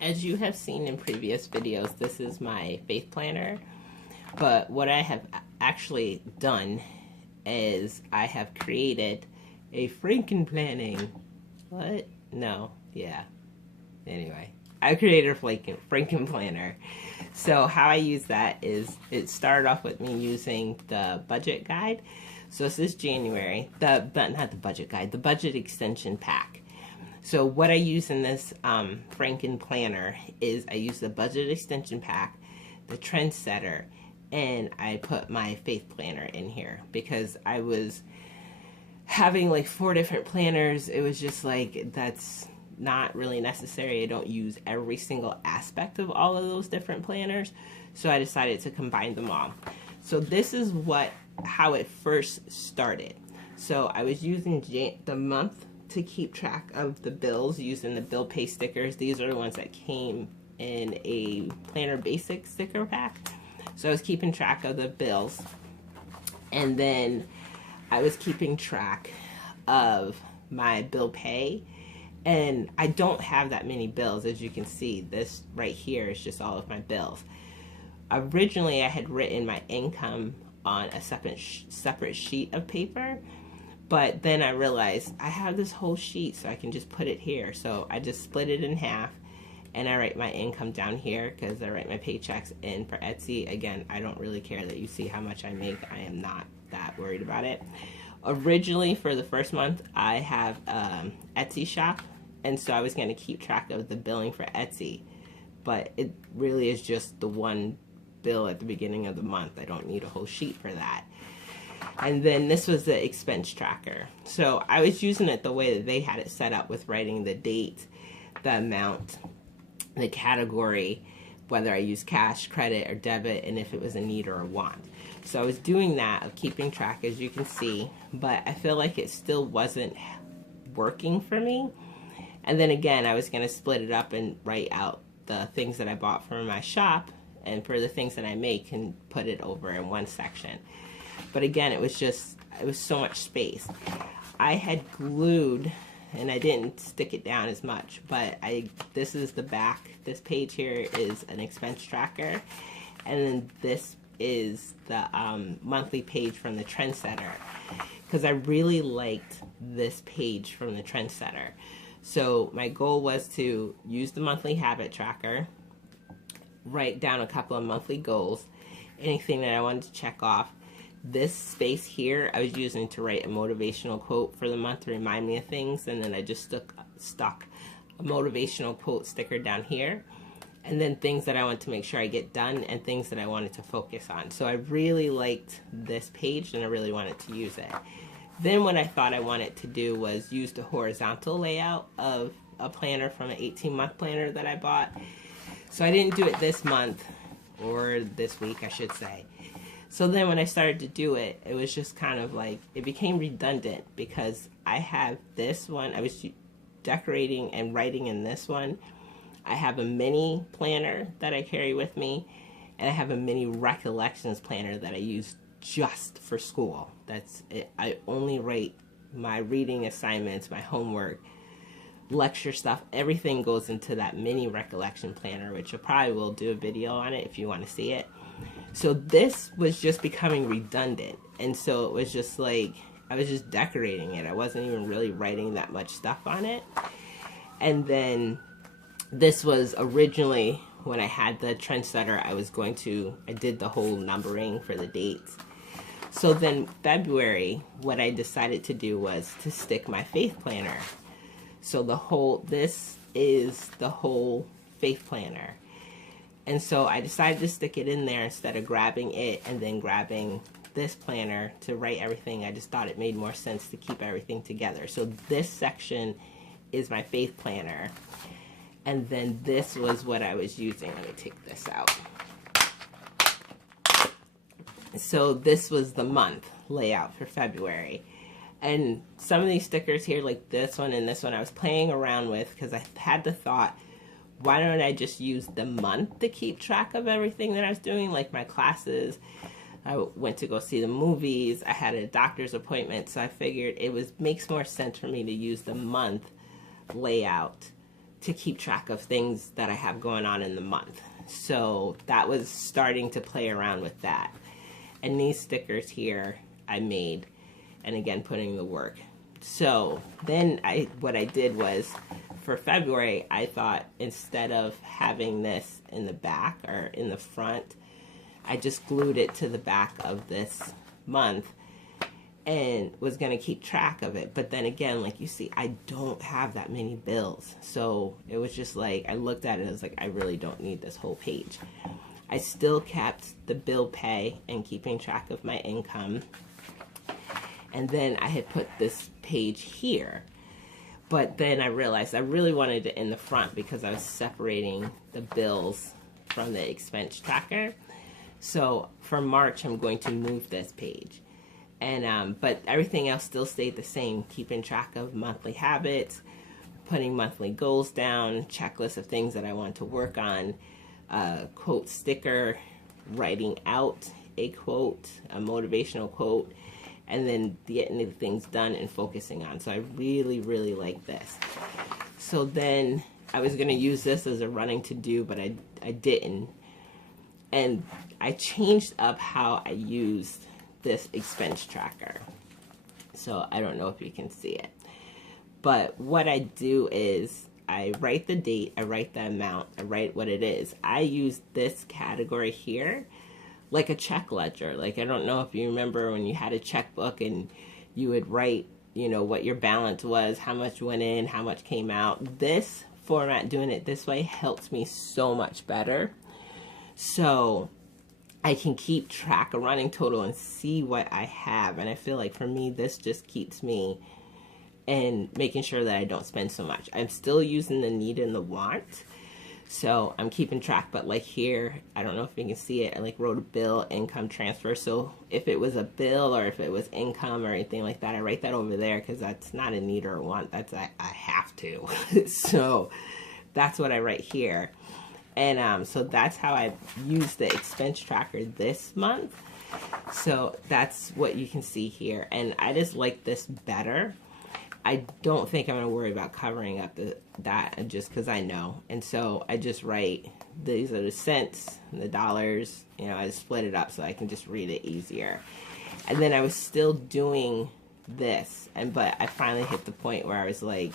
As you have seen in previous videos, this is my faith planner. But what I have actually done is I have created a Franken planning. What? No. Yeah. Anyway, I created a Franken planner. So how I use that is it started off with me using the budget guide. So this is January. Not the budget guide, the budget extension pack. So what I use in this Franken planner is I use the budget extension pack, the Trendsetter, and I put my faith planner in here because I was having like 4 different planners. It was just like, that's not really necessary. I don't use every single aspect of all of those different planners. So I decided to combine them all. So this is how it first started. So I was using the month to keep track of the bills using the bill pay stickers. These are the ones that came in a planner basic sticker pack. So I was keeping track of the bills, and then I was keeping track of my bill pay, and I don't have that many bills. As you can see, this right here is just all of my bills. Originally I had written my income on a separate sheet of paper, but then I realized I have this whole sheet, so I can just put it here. So I just split it in half, and I write my income down here because I write my paychecks in for Etsy. Again, I don't really care that you see how much I make. I am not that worried about it. Originally, for the first month, I have Etsy shop, and so I was going to keep track of the billing for Etsy, but it really is just the one bill at the beginning of the month. I don't need a whole sheet for that. And then this was the expense tracker. So I was using it the way that they had it set up, with writing the date, the amount, the category, whether I use cash, credit, or debit, and if it was a need or a want. So I was doing that, of keeping track, as you can see, but I feel like it still wasn't working for me. And then again, I was going to split it up and write out the things that I bought from my shop, and for the things that I make, and put it over in one section. But again, it was so much space. I had glued, and I didn't stick it down as much, but this is the back. This page here is an expense tracker, and then this is the monthly page from the Trendsetter, because I really liked this page from the Trendsetter. So my goal was to use the monthly habit tracker, write down a couple of monthly goals, anything that I wanted to check off. This space here I was using to write a motivational quote for the month to remind me of things, and then I just stuck a motivational quote sticker down here, and then things that I want to make sure I get done, and things that I wanted to focus on. So I really liked this page, and I really wanted to use it. Then what I thought I wanted to do was use the horizontal layout of a planner from an 18-month planner that I bought. So I didn't do it this month, or this week I should say. So then when I started to do it, it was just kind of like, it became redundant, because I have this one, I was decorating and writing in this one. I have a mini planner that I carry with me, and I have a mini recollections planner that I use just for school. That's it. I only write my reading assignments, my homework, lecture stuff. Everything goes into that mini recollection planner, which I probably will do a video on it if you want to see it. So this was just becoming redundant, and so it was just like, I was just decorating it. I wasn't even really writing that much stuff on it. And then this was originally, when I had the Trendsetter, I did the whole numbering for the dates. So then February, what I decided to do was to stick my faith planner. So this is the whole faith planner. And so I decided to stick it in there instead of grabbing it and then grabbing this planner to write everything. I just thought it made more sense to keep everything together. So this section is my faith planner. And then this was what I was using. Let me take this out. So this was the month layout for February. And some of these stickers here, like this one and this one, I was playing around with because I had the thought, why don't I just use the month to keep track of everything that I was doing, like my classes. I went to go see the movies. I had a doctor's appointment, so I figured makes more sense for me to use the month layout to keep track of things that I have going on in the month. So that was starting to play around with that. And these stickers here I made, and again, putting the work. So then what I did was, for February, I thought instead of having this in the back or in the front, I just glued it to the back of this month and was going to keep track of it. But then again, like you see, I don't have that many bills. So it was just like, I looked at it and I was like, I really don't need this whole page. I still kept the bill pay and keeping track of my income. And then I had put this page here. But then I realized I really wanted it in the front because I was separating the bills from the expense tracker. So for March, I'm going to move this page. And but everything else still stayed the same, keeping track of monthly habits, putting monthly goals down, checklist of things that I want to work on, quote sticker, writing out a quote, a motivational quote, and then getting the things done and focusing on. So I really, really like this. So then I was gonna use this as a running to-do, but I didn't. And I changed up how I used this expense tracker. So I don't know if you can see it. But what I do is I write the date, I write the amount, I write what it is. I use this category here like a check ledger. Like, I don't know if you remember when you had a checkbook and you would write, you know, what your balance was, how much went in, how much came out. This format, doing it this way, helps me so much better. So I can keep track of running total and see what I have. And I feel like for me, this just keeps me and making sure that I don't spend so much. I'm still using the need and the want. So I'm keeping track, but like here, I don't know if you can see it, I like wrote a bill, income transfer. So if it was a bill or if it was income or anything like that, I write that over there because that's not a need or a want. That's I have to. So that's what I write here. And so that's how I use the expense tracker this month. So that's what you can see here. And I just like this better. I don't think I'm going to worry about covering up that just because I know. And so I just write, these are the cents, the dollars, you know, I just split it up so I can just read it easier. And then I was still doing this, but I finally hit the point where I was like,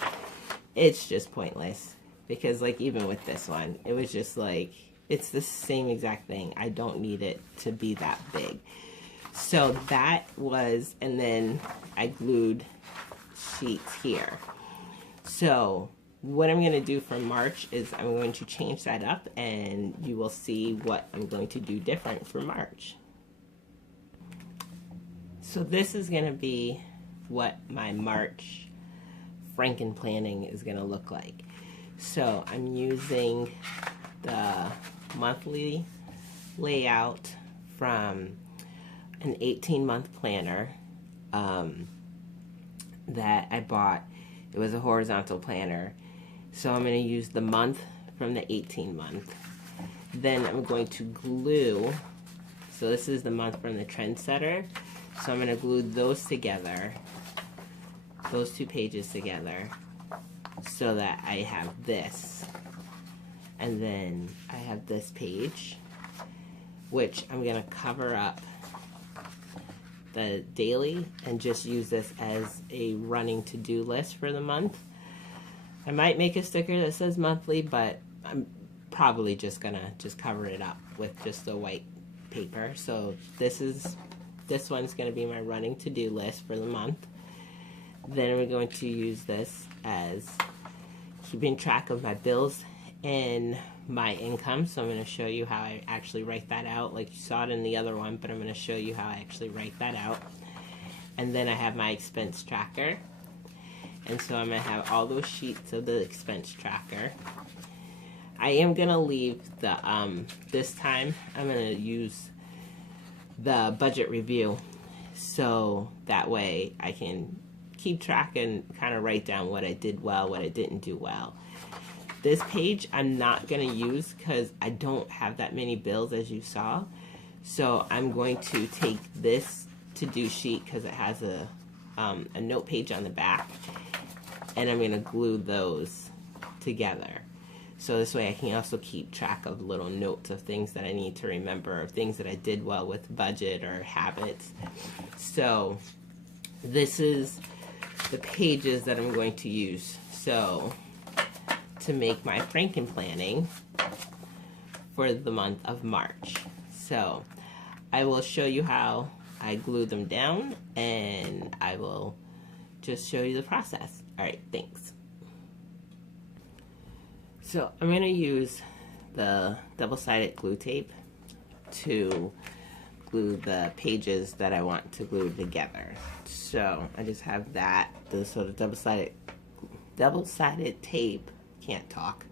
it's just pointless. Because like even with this one, it was just like, it's the same exact thing. I don't need it to be that big. So that was, and then I glued sheets here. So what I'm going to do for March is I'm going to change that up and you will see what I'm going to do different for March. So this is going to be what my March Franken planning is going to look like. So I'm using the monthly layout from an 18-month planner that I bought. It was a horizontal planner. So I'm going to use the month from the 18-month. Then I'm going to glue, so this is the month from the Trendsetter. So I'm going to glue those together, those two pages together, so that I have this. And then I have this page, which I'm going to cover up the daily and just use this as a running to-do list for the month. I might make a sticker that says monthly, but I'm probably just going to cover it up with just a white paper. So this one's going to be my running to-do list for the month. Then we're going to use this as keeping track of my bills and my income. So I'm going to show you how I actually write that out, like you saw it in the other one, but I'm going to show you how I actually write that out. And then I have my expense tracker. And so I'm going to have all those sheets of the expense tracker. I am going to leave the, this time, I'm going to use the budget review. So that way I can keep track and kind of write down what I did well, what I didn't do well. This page I'm not going to use because I don't have that many bills as you saw. So I'm going to take this to-do sheet because it has a note page on the back, and I'm going to glue those together. So this way I can also keep track of little notes of things that I need to remember, or things that I did well with budget or habits. So this is the pages that I'm going to use. So to make my Franken planning for the month of March. So I will show you how I glue them down, and I will just show you the process. All right, thanks. So I'm going to use the double-sided glue tape to glue the pages that I want to glue together. So I just have that, so the double-sided tape, can't talk,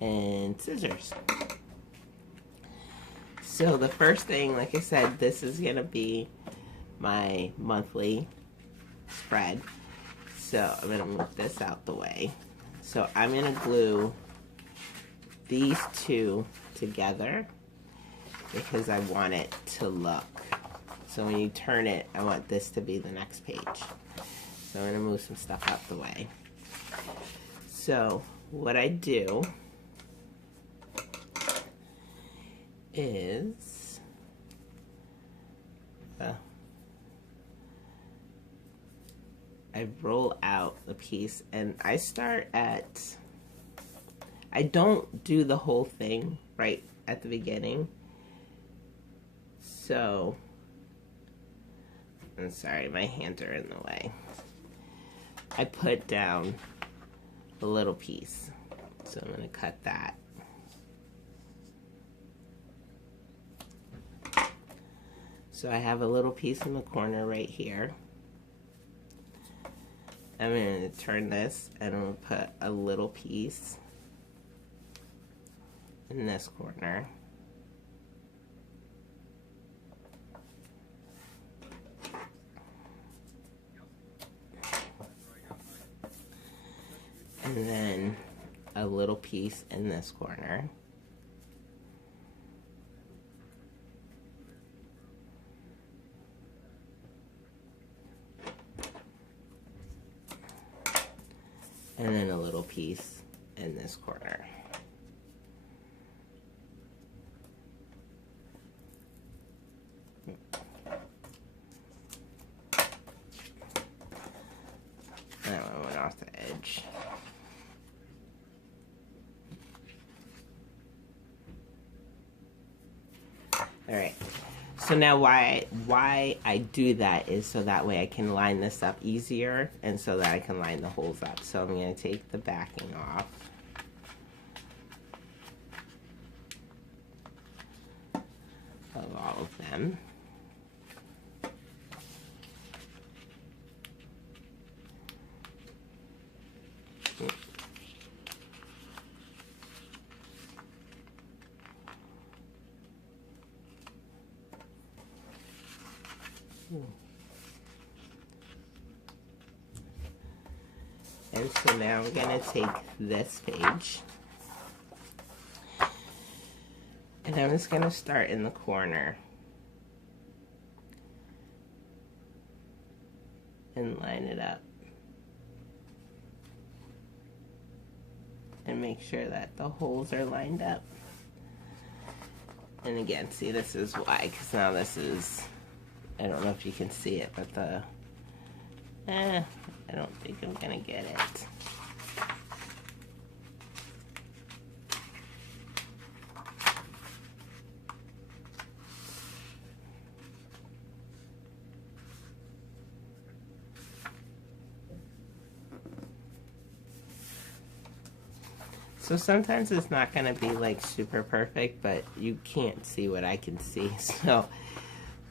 and scissors. So the first thing, like I said, this is going to be my monthly spread. So I'm going to move this out the way. So I'm going to glue these two together because I want it to look. So when you turn it, I want this to be the next page. So I'm going to move some stuff out the way. So what I do is I roll out the piece, and I start at, I don't do the whole thing right at the beginning. So, I'm sorry, my hands are in the way. I put down a little piece. So I'm going to cut that. So I have a little piece in the corner right here. I'm going to turn this, and I'm going to put a little piece in this corner. And then a little piece in this corner. And then a little piece in this corner. That one went off the edge. Alright, so now why I do that is so that way I can line this up easier, and so that I can line the holes up. So I'm going to take the backing off. Of all of them. And so now we're going to take this page, and I'm just going to start in the corner and line it up and make sure that the holes are lined up. And again, see, this is why, because now this is, I don't know if you can see it, but the I don't think I'm gonna get it. So sometimes it's not gonna be like super perfect, but you can't see what I can see, so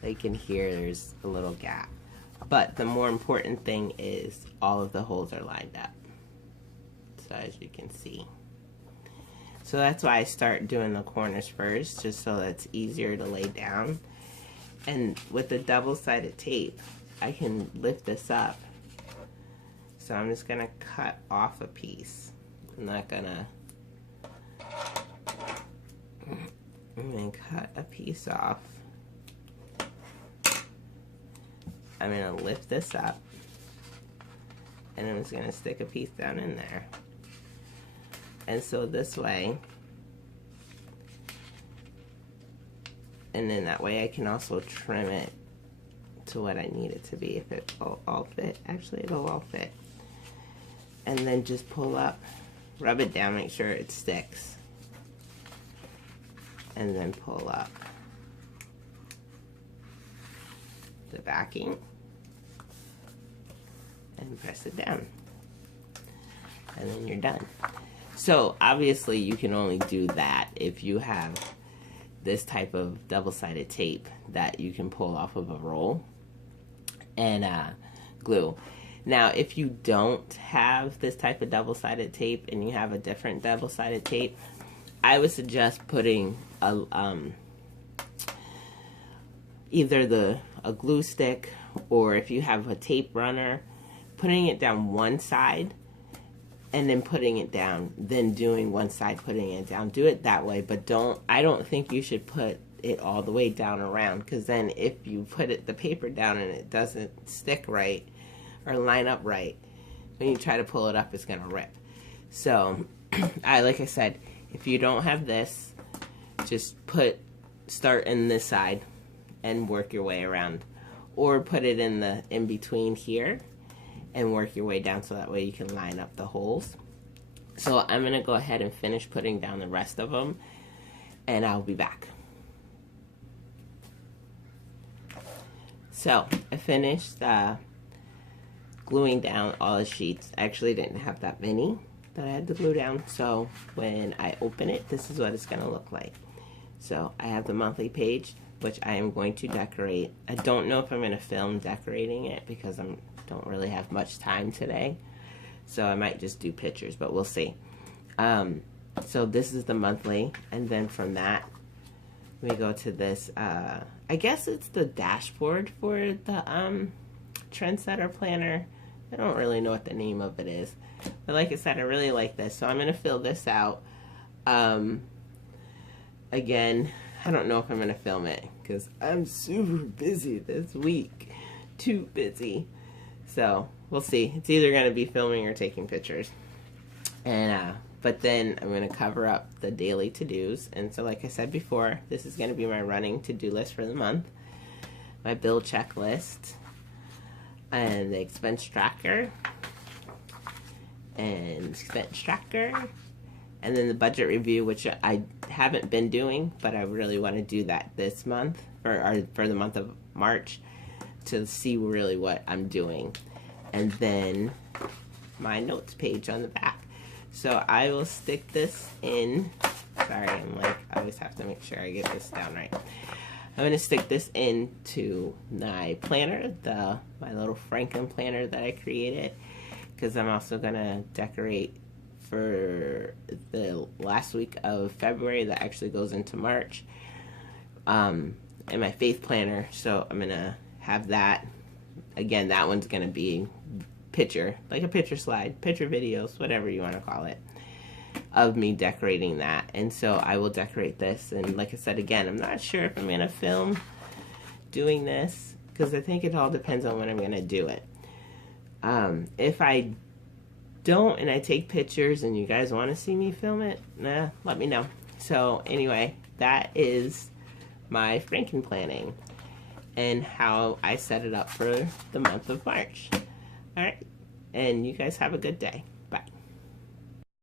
like in here there's a little gap. But the more important thing is all of the holes are lined up. So as you can see. So that's why I start doing the corners first, just so that's easier to lay down. And with the double-sided tape, I can lift this up. So I'm just gonna cut off a piece. I'm not gonna, I'm gonna cut a piece off. I'm going to lift this up, and I'm just going to stick a piece down in there. And so this way, and then that way I can also trim it to what I need it to be if it all fit. Actually, it'll all fit. And then just pull up, rub it down, make sure it sticks. And then pull up the backing and press it down. And then you're done. So obviously you can only do that if you have this type of double-sided tape that you can pull off of a roll and glue. Now if you don't have this type of double-sided tape and you have a different double-sided tape, I would suggest putting either a glue stick, or if you have a tape runner, putting it down one side and then putting it down, then doing one side, putting it down. Do it that way, but I don't think you should put it all the way down around, because then if you put the paper down and it doesn't stick right or line up right, when you try to pull it up, it's gonna rip. So, like I said, if you don't have this, just start in this side and work your way around, or put it in between here and work your way down, so that way you can line up the holes. So I'm gonna go ahead and finish putting down the rest of them, and I'll be back. So I finished gluing down all the sheets. I actually didn't have that many that I had to glue down, so when I open it, this is what it's gonna look like. So I have the monthly page, which I am going to decorate. I don't know if I'm gonna film decorating it because I don't really have much time today, so I might just do pictures, but we'll see. So this is the monthly, and then from that we go to this, I guess it's the dashboard for the Trendsetter planner. I don't really know what the name of it is, but like I said, I really like this, so I'm gonna fill this out. Again, I don't know if I'm gonna film it because I'm super busy this week, too busy. So we'll see. It's either gonna be filming or taking pictures. And but then I'm gonna cover up the daily to-dos. And so like I said before, this is gonna be my running to-do list for the month, my bill checklist, and the expense tracker, and then the budget review, which I haven't been doing, but I really want to do that this month, or for the month of March, to see really what I'm doing. And then my notes page on the back. So I will stick this in. Sorry, I always have to make sure I get this down right. I'm going to stick this into my planner, my little Franken planner that I created, because I'm also going to decorate for the last week of February that actually goes into March, and my faith planner. So I'm gonna have that again. That one's gonna be like a picture slide, picture videos, whatever you want to call it, of me decorating that. And so I will decorate this, and like I said, again, I'm not sure if I'm gonna film doing this, because I think it all depends on when I'm gonna do it. If I don't and I take pictures and you guys want to see me film it, let me know. So anyway, that is my Franken planning and how I set it up for the month of March. Alright, and you guys have a good day.